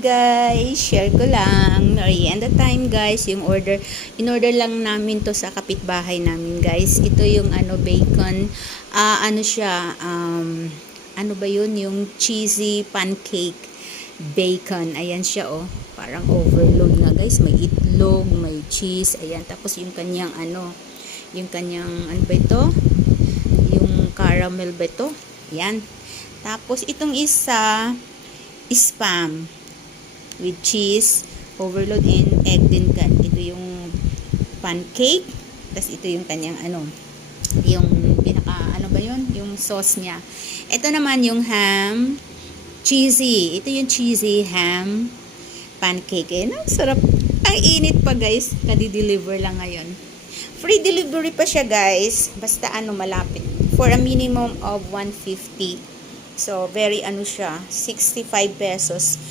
Guys, share ko lang. Merienda time guys, yung in-order lang namin to sa kapitbahay namin guys. Ito yung bacon, ano siya, ano ba yun, yung cheesy pancake bacon. Ayan siya oh, parang overload na guys. May itlog, may cheese, ayan. Tapos yung kanyang ano ba ito? Yung caramel ba ito? Ayan. Tapos itong isa, spam with cheese, overload, and egg din kan. Ito yung pancake. Tapos ito yung kanyang yung pinaka ba yun? Yung sauce niya. Ito naman yung ham, cheesy. Ito yung cheesy ham pancake. Ang sarap. Ang init pa guys. Kadi-deliver lang ngayon. Free delivery pa siya guys. Basta malapit. For a minimum of 150. So, very siya. 65 pesos.